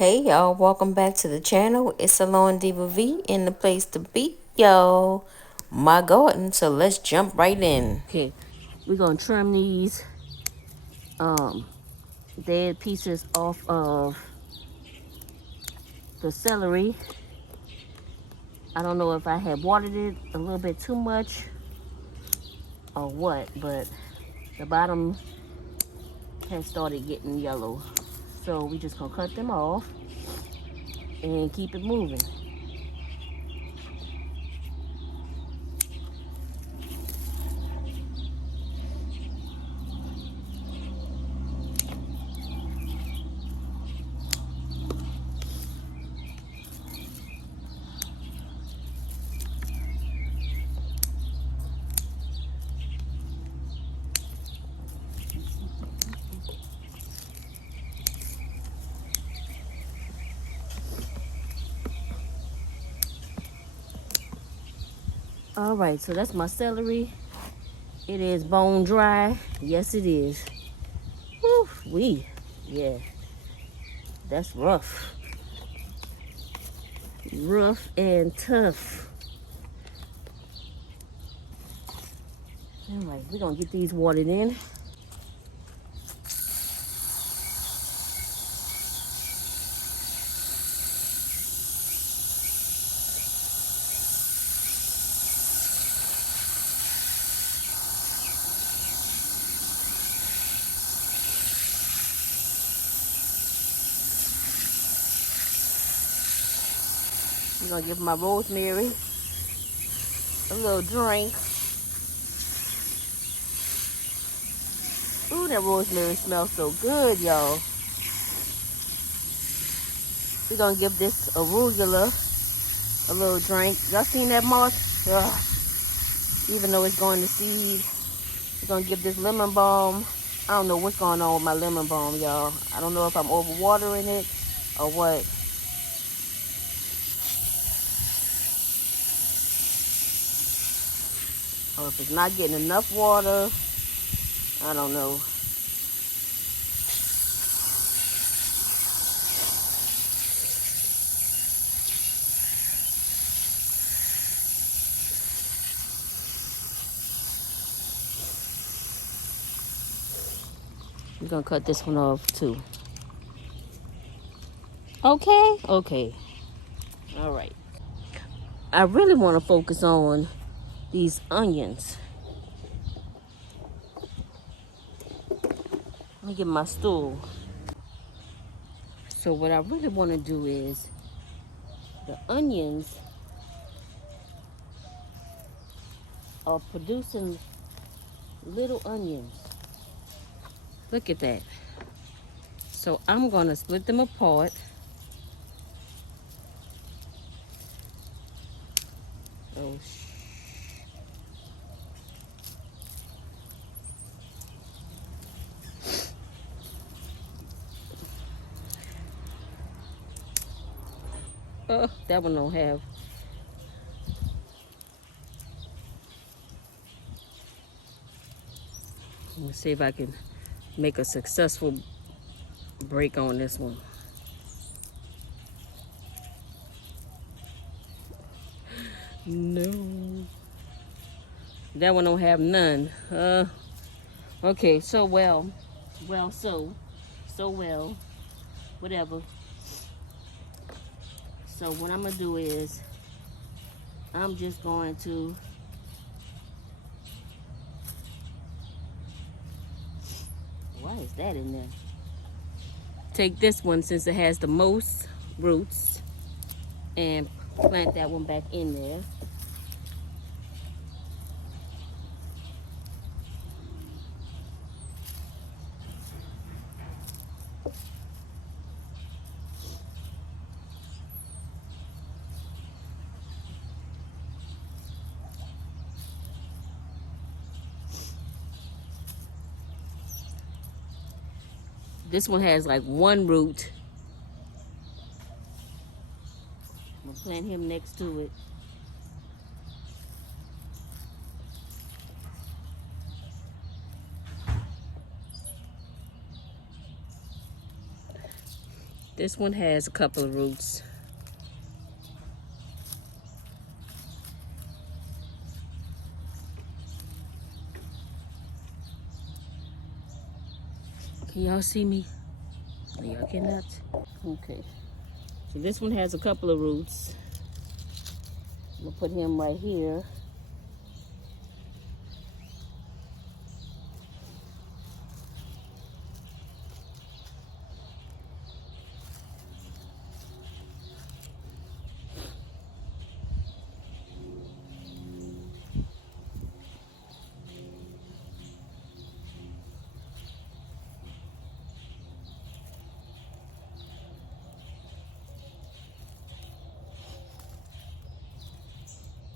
Hey y'all, welcome back to the channel. It's SalonDivaV in the place to be, y'all. My garden, so let's jump right in. Okay, we're gonna trim these dead pieces off of the celery. I don't know if I had watered it a little bit too much or what, but the bottom has started getting yellow. So we just gonna cut them off and keep it moving. All right, so that's my celery. It is bone dry. Yes, it is. Woo, yeah, that's rough. Rough and tough. All right, we're gonna get these watered in. I'm gonna give my rosemary a little drink. Ooh, that rosemary smells so good, y'all. We're gonna give this arugula a little drink. Y'all seen that moss? Ugh. Even though it's going to seed, we're gonna give this lemon balm. I don't know what's going on with my lemon balm, y'all. I don't know if I'm overwatering it or what. Or if it's not getting enough water, I don't know. I'm gonna cut this one off too. Okay. All right. I really want to focus on these onions. Let me get my stool. So what I really want to do is the onions are producing little onions. Look at that. So I'm gonna split them apart. Oh, that one don't have. Let me see if I can make a successful break on this one. No. That one don't have none. Okay, so well, whatever. So what I'm gonna do is I'm just going to why is that in there? Take this one since it has the most roots and plant that one back in there. This one has like one root. I'm gonna plant him next to it. This one has a couple of roots. Can y'all see me? Y'all cannot? Okay. So this one has a couple of roots. I'm gonna put him right here.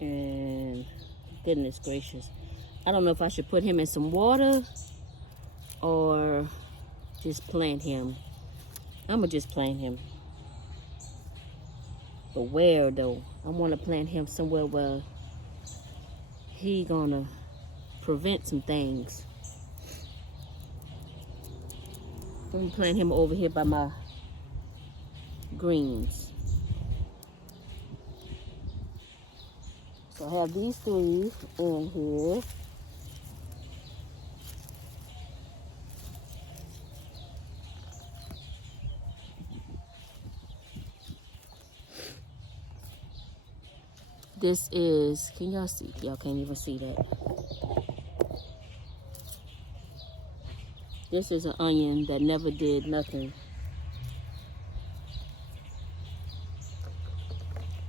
And goodness gracious, I don't know if I should put him in some water or just plant him. I'm gonna just plant him. But where though? I want to plant him somewhere where he gonna prevent some things. I'm gonna plant him over here by my greens. So I have these three in here. This is, can y'all see? Y'all can't even see that. This is an onion that never did nothing.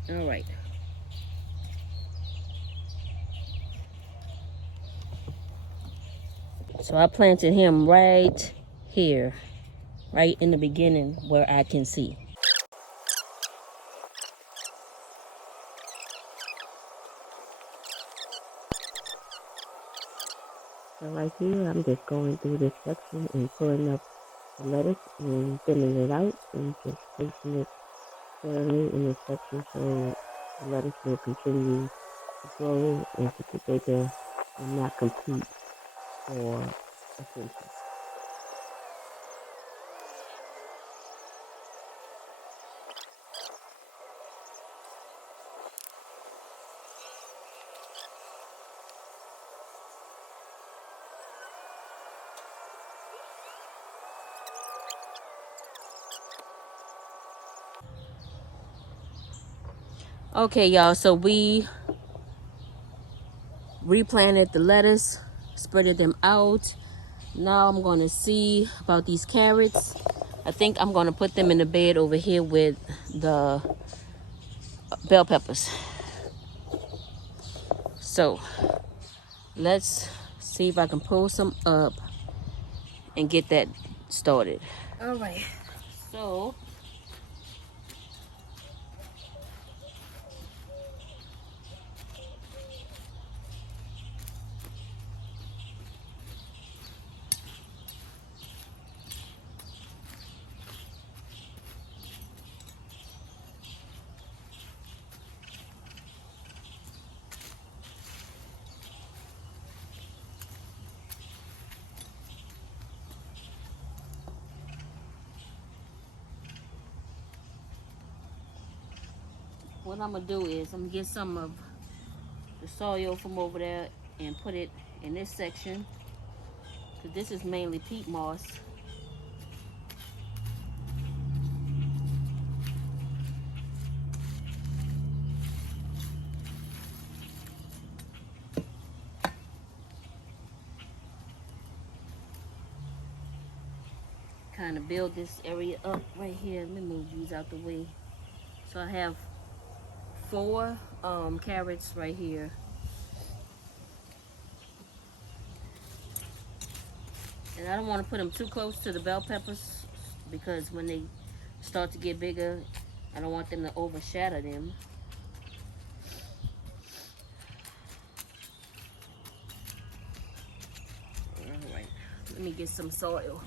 All right. So I planted him right here, right in the beginning where I can see. So right here, I'm just going through this section and pulling up the lettuce and thinning it out and just placing it fairly in this section so that the lettuce will continue to grow and to get bigger and not compete for attention. Okay, y'all, so we replanted the lettuce, spreaded them out. Now I'm gonna see about these carrots. I think I'm gonna put them in the bed over here with the bell peppers. So let's see if I can pull some up and get that started. All right, so what I'm gonna do is I'm gonna get some of the soil from over there and put it in this section, because this is mainly peat moss. Kind of build this area up right here. Let me move these out the way. So I have 4 carrots right here. And I don't want to put them too close to the bell peppers, because when they start to get bigger, I don't want them to overshadow them. All right, let me get some soil.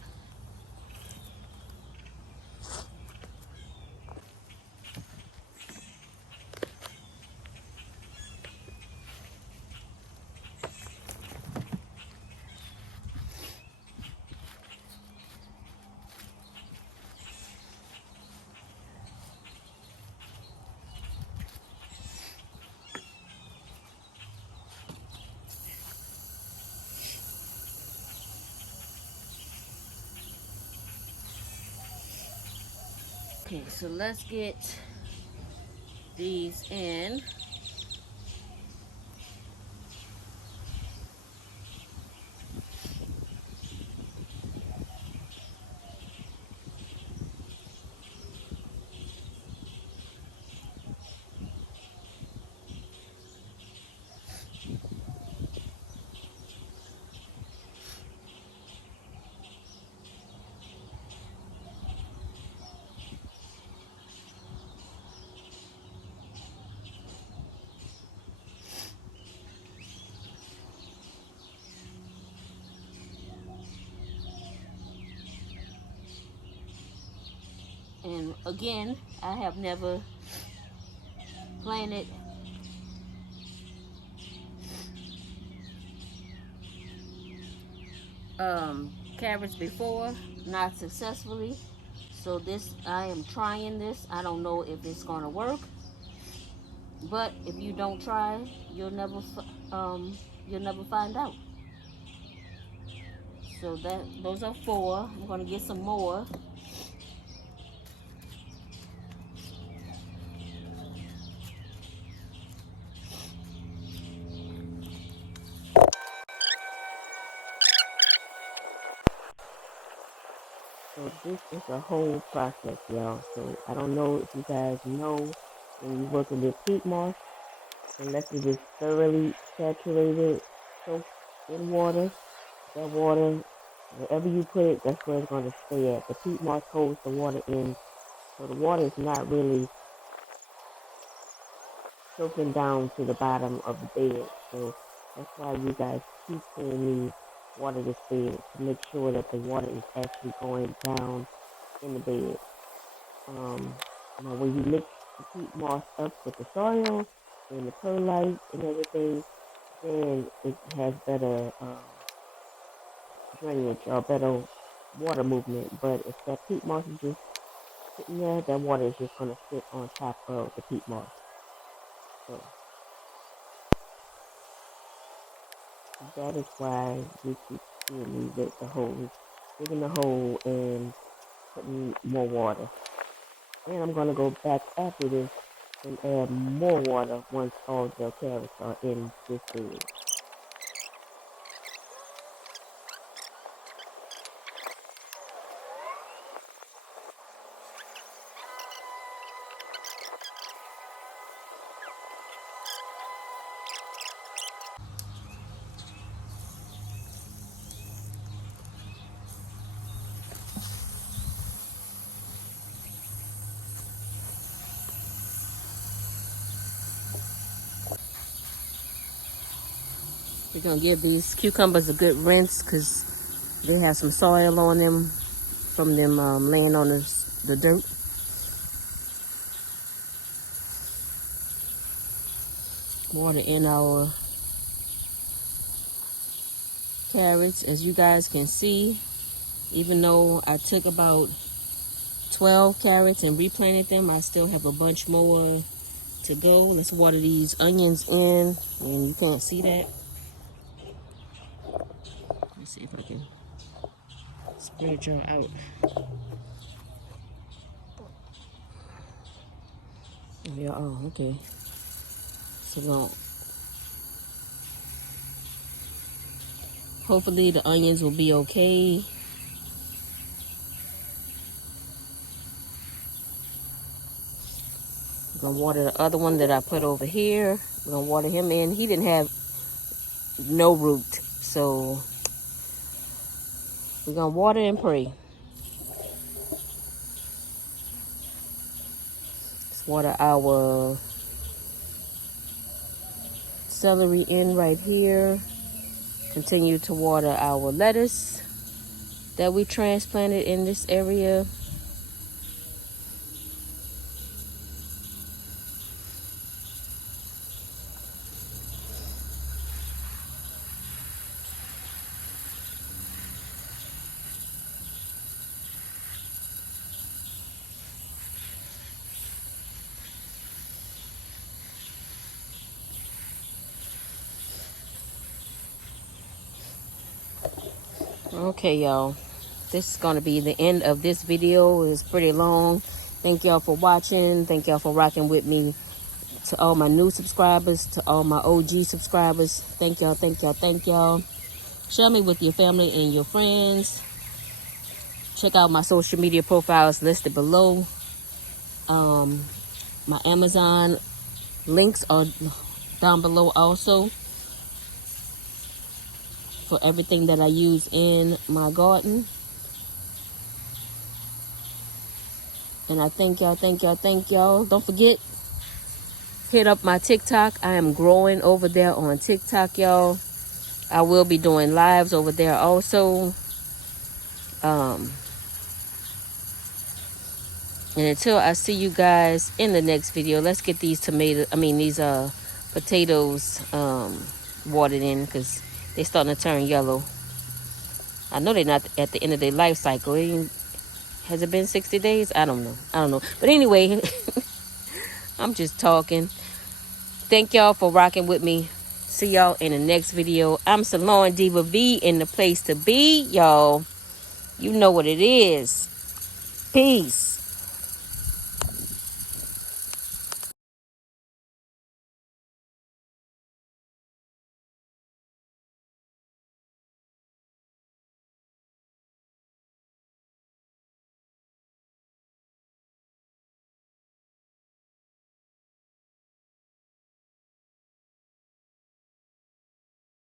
Okay, so let's get these in. And again, I have never planted carrots before, not successfully. So this, I am trying this. I don't know if it's gonna work, but if you don't try, you'll never find out. So those are 4. I'm gonna get some more. So this is a whole process, y'all. So I don't know if you guys know when you're working with peat moss, unless it is thoroughly saturated, soaked in water. That water, wherever you put it, that's where it's going to stay at. The peat moss holds the water in, so the water is not really soaking down to the bottom of the bed. So that's why you guys keep seeing me water this bed to make sure that the water is actually going down in the bed. Now when you mix the peat moss up with the soil and the perlite and everything, then it has better drainage or better water movement. But if that peat moss is just sitting there, that water is just going to sit on top of the peat moss. So that is why we keep seeing me with the hose, digging the hole and putting more water. And I'm going to go back after this and add more water once all the carrots are in this bed. We're going to give these cucumbers a good rinse because they have some soil on them from them laying on the dirt. Water in our carrots, as you guys can see. Even though I took about 12 carrots and replanted them, I still have a bunch more to go. Let's water these onions in, and you can't see that. Let's see if I can spread y'all out. Yeah, oh, okay. So hopefully the onions will be okay. I'm gonna water the other one that I put over here. I'm gonna water him in. He didn't have no root, so we're gonna water and pray. Let's water our celery in right here. Continue to water our lettuce that we transplanted in this area. Okay, y'all, this is going to be the end of this video. It's pretty long. Thank y'all for watching. Thank y'all for rocking with me. To all my new subscribers, to all my OG subscribers, thank y'all, thank y'all, thank y'all. Share me with your family and your friends. Check out my social media profiles listed below. My Amazon links are down below also for everything that I use in my garden. And I thank y'all, thank y'all, thank y'all. Don't forget, hit up my TikTok. I am growing over there on TikTok, y'all. I will be doing lives over there also. And until I see you guys in the next video, let's get these potatoes watered in, because they're starting to turn yellow. I know they're not at the end of their life cycle. Has it been 60 days? I don't know. But anyway, I'm just talking. Thank y'all for rocking with me. See y'all in the next video. I'm SalonDivaV in the place to be, y'all. You know what it is. Peace.